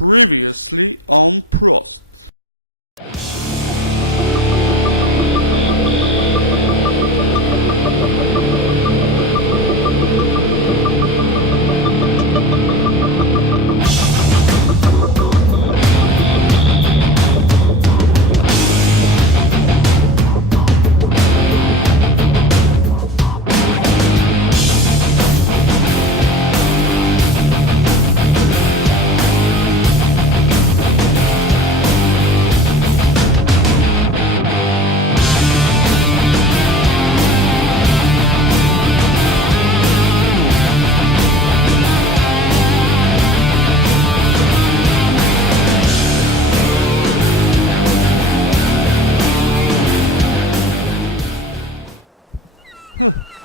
Previously on Prost.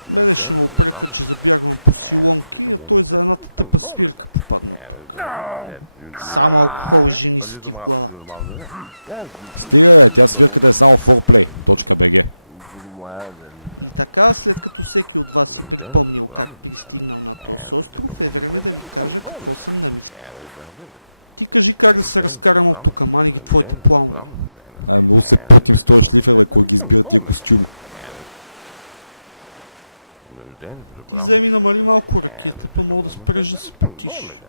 Мене ще ме упреква, че забягвам по силонки, а той за едната тъпа свирка попадна тук. Само алкохол и жени са ти в главата. Стига бе, тя свирката е само foreplay.bg. И така, след като всеки от вас си припомнил как пристигнал на този остров, е време да ви кажа какво съм намислил. Ти кажи как да се разкарам от тук, мани ги твоите планове. Много се пътим с този шлифер, бе, кой ги избира тия костюми. Ти вземи намали малко ракията, па мога да спреш да се потиш.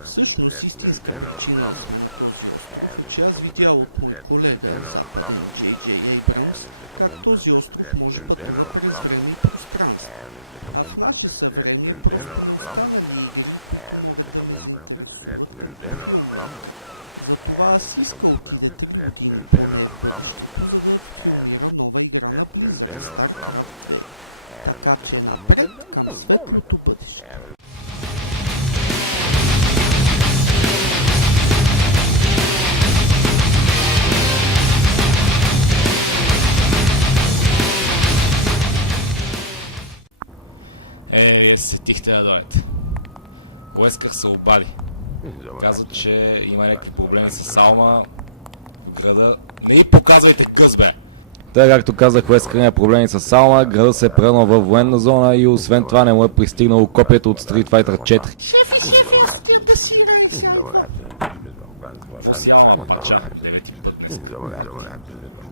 Всъщност, истинска причина да сме на този остров е, че аз видял от мой колега, западен Джей Джей Ейбрамс, как този остров може пътува през време и пространство. А в наше съвремие просто не останали игри, които могат да ме заинтересуват като филммейкър. Затова аз иска отиде 3 години поне в бъдещето, за да филмира нова игра на Blizzard, StarCraft 2. Така че напред към светлото бъдеще. Вие се сетихте да дойдете. Уескър се обади. Каза, че има някакви проблеми с Алма в града. Не й показвайте гъз, бе! Шефи, аз отивам да си играя и сега идвам. Какво си Алма, пача? 9-ти път днес.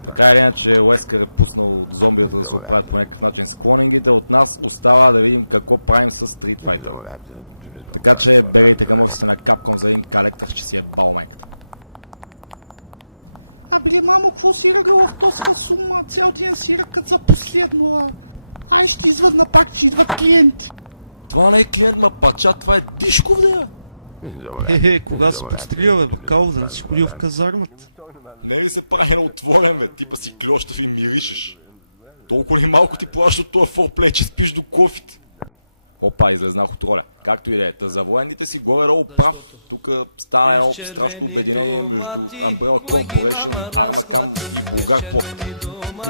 Така или иначе, Уескър е пуснал зомбията да се оправят по някакъв начин с клонингите. От нас остава да видим какво правим с Street Fighter. Така че бегайте към офиса на Capcom за един колектор, че си е бал майката. Абе, мамо, какво си ръгала в този фасум? Цял ден си ръкат за последно, Ай, ще извъдна пак, че идват клиенти. Това не е клиент, ма пача, това е Дишков, да я! Кога се подстрия, бе, бакал, да не си ходил в казармата. Не ви се прави на отворен, бе, типа си клющав и миришеш. Толкова ли малко ти плаща от този форплей, че спиш до кофите? Опа, излезнах от роля. Както и да е, за военните си горе-долу прав. Тук стана едно страшно обединение между Umbrella Corporation, Armacam и Bulgarplot.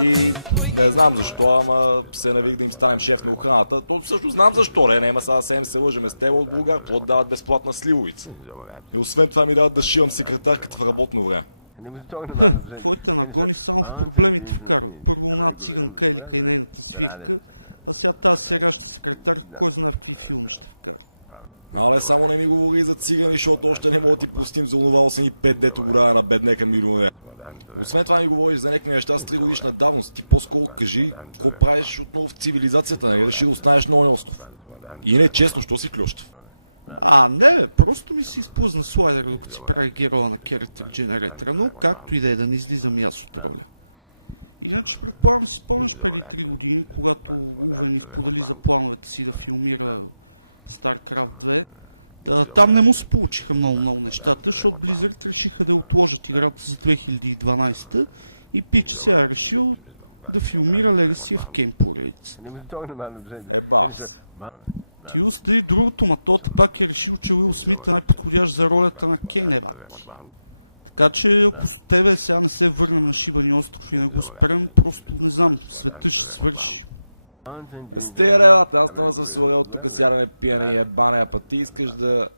И не знам защо, ама се навих да им станем шеф на охраната. То също знам защо, нема сега да се лъжеме с теб от Bulgarplot, дават безплатна сливовица. И освен това ми дават да шивам секретарката в работно време. Твоите нагони само в проблемите вкарват. Първо една циганка Елика и нейната свирка, а сега тази серяща секретарка, кой знае в какви филми ще вкара. Але само не ми говори за цигани, защото още не мога да ти простим за онова 8,5 дето голяма на беднека милионер. Освен това ми говориш за някакви неща с 3 годишна давност. Ти по-скоро кажи, какво правиш отново в цивилизацията, нали реши да останеш на ония остров. И не честно, що си клющав? Не бе, просто ми се изпузна слайдера, докато си прави героя на Character Generator, но както и да е, да не излизам и аз от роля. Иначе предполагам си спомняш преди 3 години, когато Увен изподели за плановете си да филмира StarCraft 2, там не му се получиха много нещата, защото Blizzard решиха да отложат играта за 2012 и Пич сега е решил да филмира Legacy of Kain поредицата. Баш се. Ти остави другото, ма тот пак е решил, че Уил Смит е най-подходящ за ролята на Кейн, бати. Така че ако с тебе сега не се върнем на шибани остров и не го спрем, просто не знам, света ще свърши. Стига ребята, аз не съм се урел тук сядане, пиене и ебане, а път ти искаш да...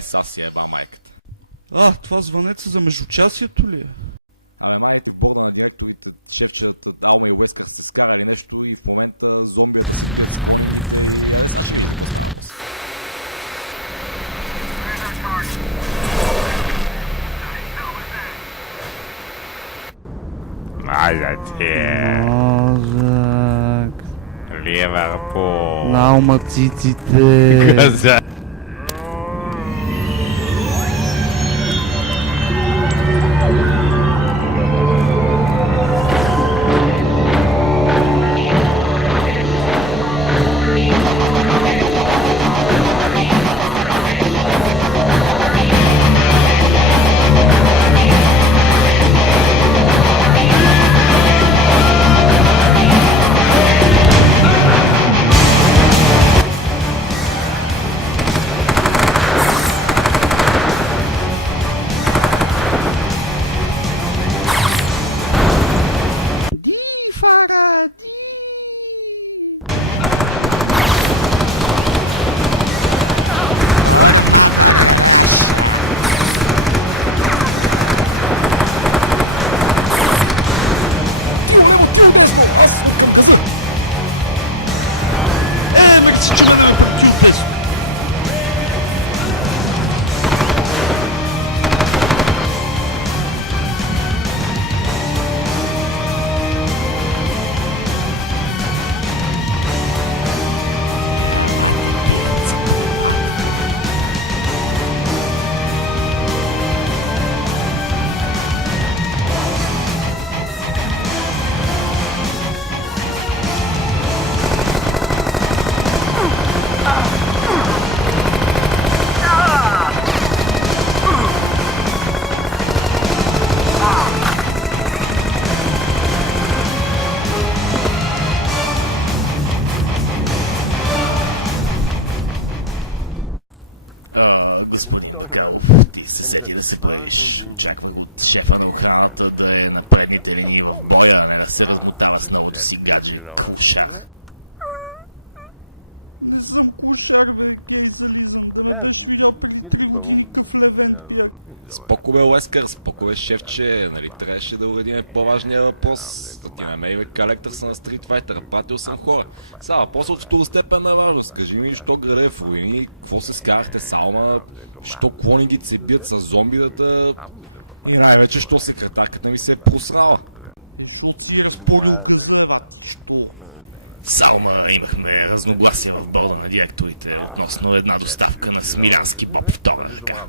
Са си еба майката. Това звънеца за междучасието ли е? Абе, майите в борда на директорите, шефчета Алма и Уескър се скарали нещо и в момента зомбията се бият с клонингите и сега ще види за какво става въпрос. Айде ти! Ливърпул! Газа! Ди, Фара, ди! Ормагараша! Ти лево, ти десно! Аз откъм газа! Мерси, че мене ме прети от десно. Господин Бакалов, ти се сети да се появиш. Очаквах от шефа на охраната да е на предните линии в боя, а не да се размотава с новото си гадже клушар. Не съм кошар, бе, гей зализан. Да ме беше видял преди 3 години къв левент бях. Споко бе, Лескър, споко бе, шефче, нали трябваше да уредиме по-важния въпрос. Да ти намериме колектърса на Street Fighter, пратил съм хора. Сега въпрос от второстепенна важност. Кажи ми, що града е в руини, какво се скарахте с Алма, що клони ги цебият с зомбидата и най-вече, що секретарката ми се е просрала. Защото си разпорил газа, евати, що? Салма имахме разногласия в борда на директорите относно една доставка на смилянски боб втора ръка.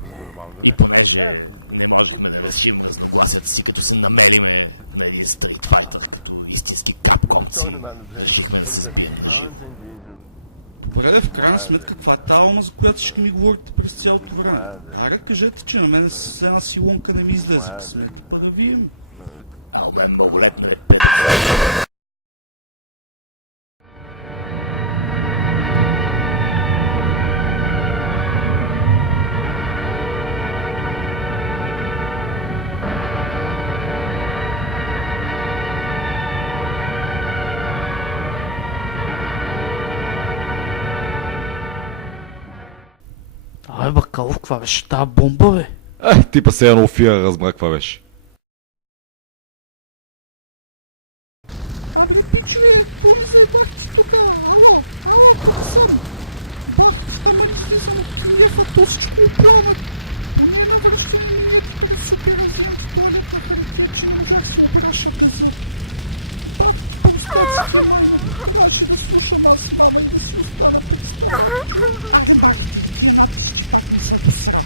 И понеже не можехме да решим разногласията си, като се намелиме на един Street Fighter, като истински капкомци, решихме да се сбием на живо. Добре, в крайна сметка, каква е тази алма, за която ще ми говорите през цялото време? Аре, кажете, че на мен с една силонка не ми излезе късмета, па да вием. А у мен малолетна е педофил. Ай, Бакалов, каква беше тази бомба, бе? Типа се Алфия, разбрах това беше. Абре, пичове, какво ми заебахте тука? Ало, тука съм. Бахте, ама не излизам от кинефа, то всичко опламат. Поне на връщане минете през супера, вземте туалетна хартия, че не можах си обраша газа. Бахте простаците, майно. Трябваше да слушам аз мама и да си остана представачо. Аре, бахте ги, тия надписи, че пак ми са досра.